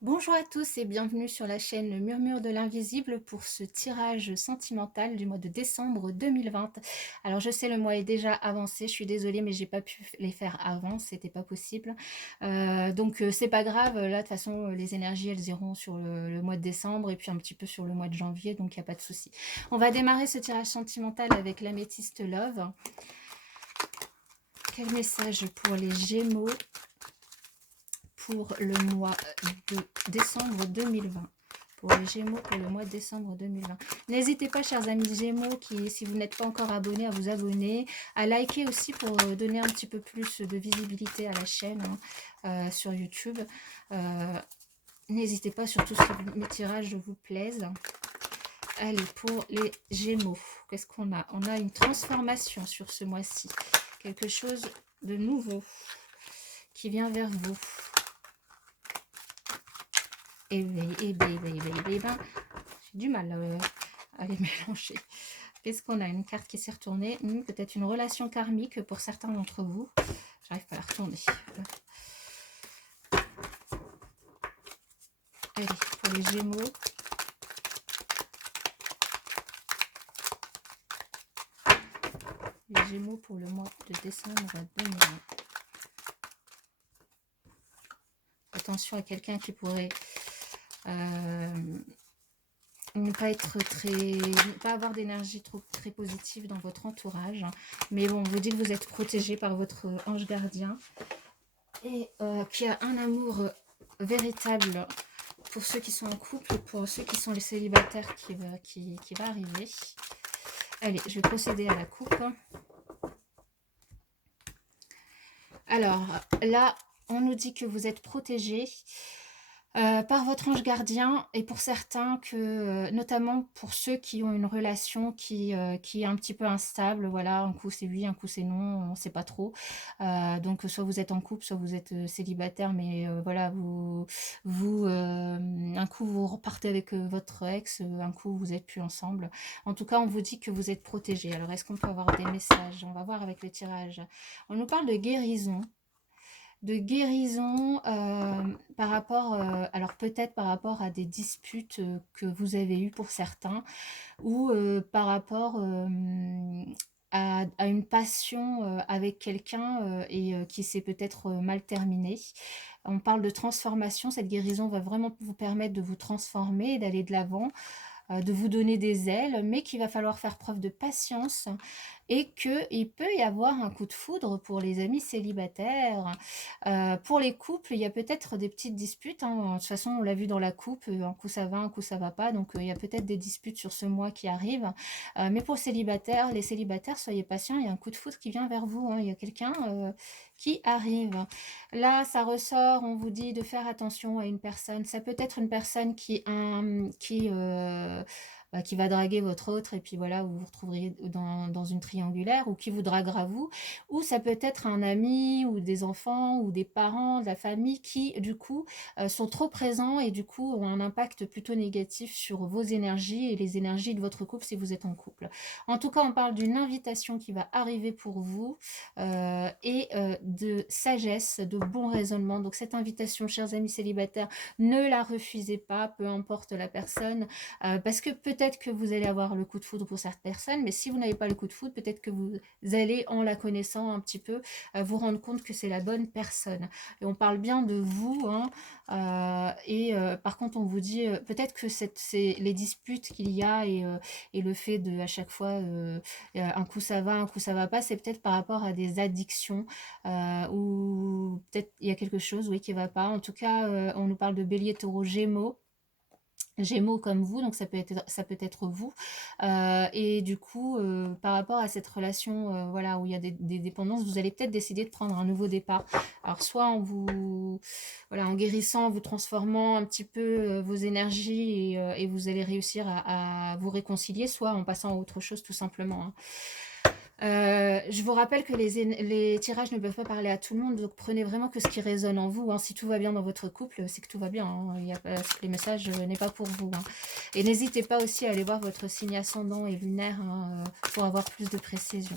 Bonjour à tous et bienvenue sur la chaîne Le Murmure de l'Invisible pour ce tirage sentimental du mois de décembre 2020. Alors je sais, le mois est déjà avancé, je suis désolée mais j'ai pas pu les faire avant, c'était pas possible. Donc c'est pas grave, là de toute façon les énergies elles iront sur le mois de décembre et puis un petit peu sur le mois de janvier, donc il n'y a pas de souci. On va démarrer ce tirage sentimental avec l'améthyste Love. Quel message pour les Gémeaux pour le mois de décembre 2020? Pour les Gémeaux pour le mois de décembre 2020. N'hésitez pas, chers amis Gémeaux, si vous n'êtes pas encore abonnés, à vous abonner, à liker aussi pour donner un petit peu plus de visibilité à la chaîne sur YouTube. N'hésitez pas, surtout si mes tirages vous plaisent. Allez, pour les Gémeaux, qu'est-ce qu'on a? On a une transformation sur ce mois-ci. Quelque chose de nouveau qui vient vers vous. Et ben, j'ai du mal à les mélanger. Qu'est-ce qu'on a? Une carte qui s'est retournée. Peut-être une relation karmique pour certains d'entre vous. J'arrive pas à la retourner. Allez, pour les Gémeaux. Les Gémeaux pour le mois de décembre 2020. Attention à quelqu'un qui pourrait ne pas être ne pas avoir d'énergie très positive dans votre entourage. Mais bon, on vous dit que vous êtes protégé par votre ange gardien et qui a un amour véritable pour ceux qui sont en couple et pour ceux qui sont les célibataires qui va arriver. Allez, je vais procéder à la coupe. Alors là, on nous dit que vous êtes protégé par votre ange gardien, et pour certains que, notamment pour ceux qui ont une relation qui est un petit peu instable, voilà, un coup c'est oui, un coup c'est non, on ne sait pas trop. Donc soit vous êtes en couple, soit vous êtes célibataire, mais voilà, un coup vous repartez avec votre ex, un coup vous n'êtes plus ensemble. En tout cas, on vous dit que vous êtes protégé. Alors est-ce qu'on peut avoir des messages? On va voir avec le tirage. On nous parle de guérison. De guérison par rapport, alors peut-être par rapport à des disputes que vous avez eues pour certains, ou par rapport à une passion avec quelqu'un et qui s'est peut-être mal terminée. On parle de transformation, cette guérison va vraiment vous permettre de vous transformer et d'aller de l'avant, de vous donner des ailes, mais qu'il va falloir faire preuve de patience et qu'il peut y avoir un coup de foudre pour les amis célibataires. Pour les couples, il y a peut-être des petites disputes, hein. De toute façon, on l'a vu dans la coupe, un coup ça va, un coup ça va pas, donc il y a peut-être des disputes sur ce mois qui arrive. Mais pour les célibataires, soyez patients, il y a un coup de foudre qui vient vers vous, hein. Il y a quelqu'un qui arrive. Là, ça ressort, on vous dit de faire attention à une personne. Ça peut être une personne qui va draguer votre autre, et puis voilà, vous vous retrouverez dans une triangulaire, ou qui vous draguera vous, ou ça peut être un ami, ou des enfants, ou des parents de la famille qui, du coup, sont trop présents et du coup ont un impact plutôt négatif sur vos énergies et les énergies de votre couple si vous êtes en couple. En tout cas, on parle d'une invitation qui va arriver pour vous et de sagesse, de bon raisonnement. Donc cette invitation, chers amis célibataires, ne la refusez pas, peu importe la personne, parce que peut-être que vous allez avoir le coup de foudre pour certaines personnes, mais si vous n'avez pas le coup de foudre, peut-être que vous allez, en la connaissant un petit peu, vous rendre compte que c'est la bonne personne. Et on parle bien de vous, hein, par contre, on vous dit peut-être que c'est les disputes qu'il y a et le fait de à chaque fois un coup ça va, un coup ça va pas, c'est peut-être par rapport à des addictions ou peut-être il y a quelque chose, oui, qui va pas. En tout cas, on nous parle de Bélier, Taureau, Gémeaux. Gémeaux comme vous, donc ça peut être vous. Et du coup, par rapport à cette relation, voilà, où il y a des dépendances, vous allez peut-être décider de prendre un nouveau départ. Alors soit voilà, en guérissant, en vous transformant un petit peu vos énergies et vous allez réussir à vous réconcilier, soit en passant à autre chose tout simplement, hein. Je vous rappelle que les tirages ne peuvent pas parler à tout le monde, donc prenez vraiment que ce qui résonne en vous, hein. Si tout va bien dans votre couple, c'est que tout va bien, hein. Il y a pas, les messages n'est pas pour vous, hein. Et n'hésitez pas aussi à aller voir votre signe ascendant et lunaire, hein, pour avoir plus de précision.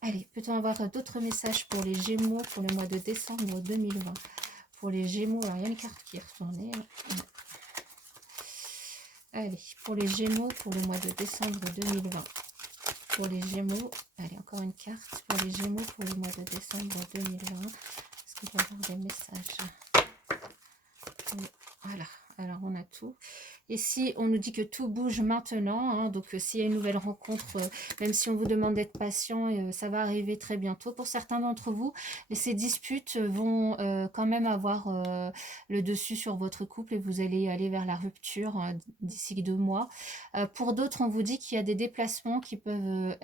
Allez, peut-on avoir d'autres messages pour les Gémeaux pour le mois de décembre 2020? Pour les Gémeaux, alors il y a une carte qui est retournée. Allez, pour les Gémeaux, pour le mois de décembre 2020. Pour les Gémeaux, allez, encore une carte. Pour les Gémeaux, pour le mois de décembre 2020. Est-ce qu'on peut avoir des messages? Voilà, alors on a tout. Ici, on nous dit que tout bouge maintenant, hein, donc s'il y a une nouvelle rencontre, même si on vous demande d'être patient, ça va arriver très bientôt. Pour certains d'entre vous, ces disputes vont quand même avoir le dessus sur votre couple et vous allez aller vers la rupture d'ici 2 mois. Pour d'autres, on vous dit qu'il y a des déplacements qui peuvent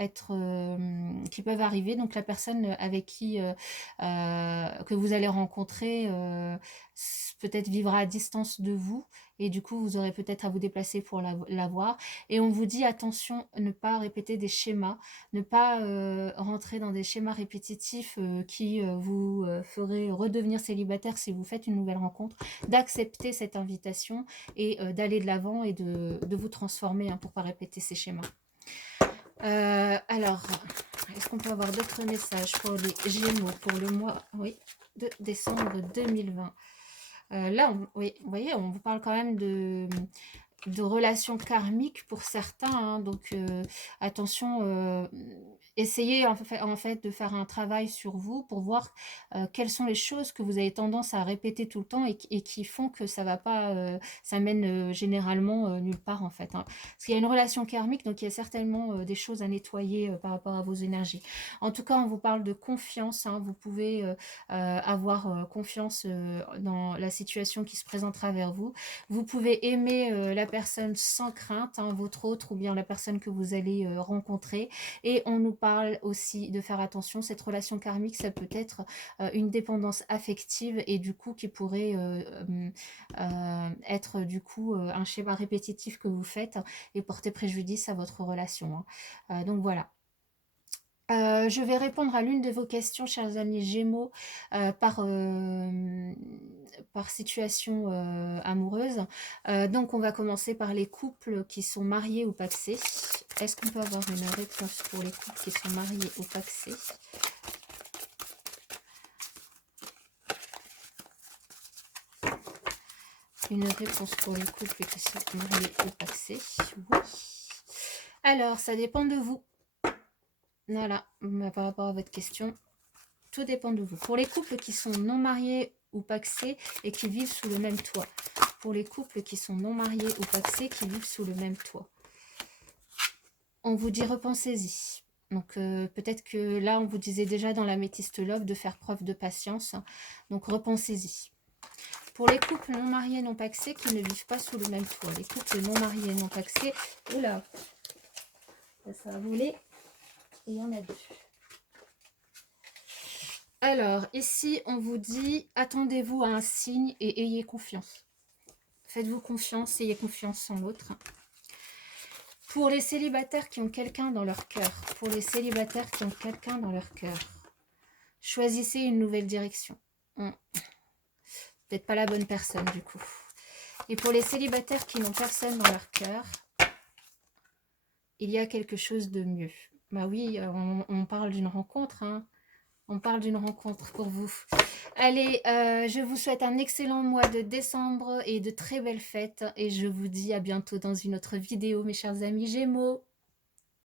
qui peuvent arriver. Donc la personne avec qui que vous allez rencontrer peut-être vivra à distance de vous et du coup vous aurez peut-être à vous déplacer pour la voir. Et on vous dit attention, ne pas répéter des schémas, ne pas rentrer dans des schémas répétitifs qui vous feraient redevenir célibataire si vous faites une nouvelle rencontre, d'accepter cette invitation et d'aller de l'avant et de vous transformer hein, pour pas répéter ces schémas. Alors, est-ce qu'on peut avoir d'autres messages pour les Gémeaux pour le mois de décembre 2020? Là, oui, vous voyez, on vous parle quand même de relations karmiques pour certains. Hein, donc, attention, essayez en fait de faire un travail sur vous pour voir quelles sont les choses que vous avez tendance à répéter tout le temps et qui font que ça va pas, ça mène généralement nulle part en fait. Hein. Parce qu'il y a une relation karmique, donc il y a certainement des choses à nettoyer par rapport à vos énergies. En tout cas, on vous parle de confiance. Hein, vous pouvez avoir confiance dans la situation qui se présentera vers vous. Vous pouvez aimer la personne sans crainte, hein, votre autre ou bien la personne que vous allez rencontrer. Et on nous parle aussi de faire attention, cette relation karmique, ça peut être une dépendance affective et du coup qui pourrait être du coup un schéma répétitif que vous faites et porter préjudice à votre relation. Hein. Donc voilà. Je vais répondre à l'une de vos questions, chers amis Gémeaux, par situation amoureuse. Donc, on va commencer par les couples qui sont mariés ou pacsés. Est-ce qu'on peut avoir une réponse pour les couples qui sont mariés ou pacsés? Une réponse pour les couples qui sont mariés ou pacsés. Oui. Alors, ça dépend de vous. Voilà, par rapport à votre question, tout dépend de vous. Pour les couples qui sont non mariés ou pacsés et qui vivent sous le même toit. Pour les couples qui sont non mariés ou pacsés qui vivent sous le même toit. On vous dit repensez-y. Donc peut-être que là, on vous disait déjà dans la Métiste Love de faire preuve de patience. Donc repensez-y. Pour les couples non mariés non pacsés qui ne vivent pas sous le même toit. Les couples non mariés non pacsés. Oula, ça a volé. Et il y en a 2. Alors, ici, on vous dit, attendez-vous à un signe et ayez confiance. Faites-vous confiance, ayez confiance en l'autre. Pour les célibataires qui ont quelqu'un dans leur cœur, choisissez une nouvelle direction. Peut-être pas la bonne personne, du coup. Et pour les célibataires qui n'ont personne dans leur cœur, il y a quelque chose de mieux. Bah oui, on parle d'une rencontre, hein. On parle d'une rencontre pour vous. Allez, je vous souhaite un excellent mois de décembre et de très belles fêtes. Et je vous dis à bientôt dans une autre vidéo, mes chers amis Gémeaux.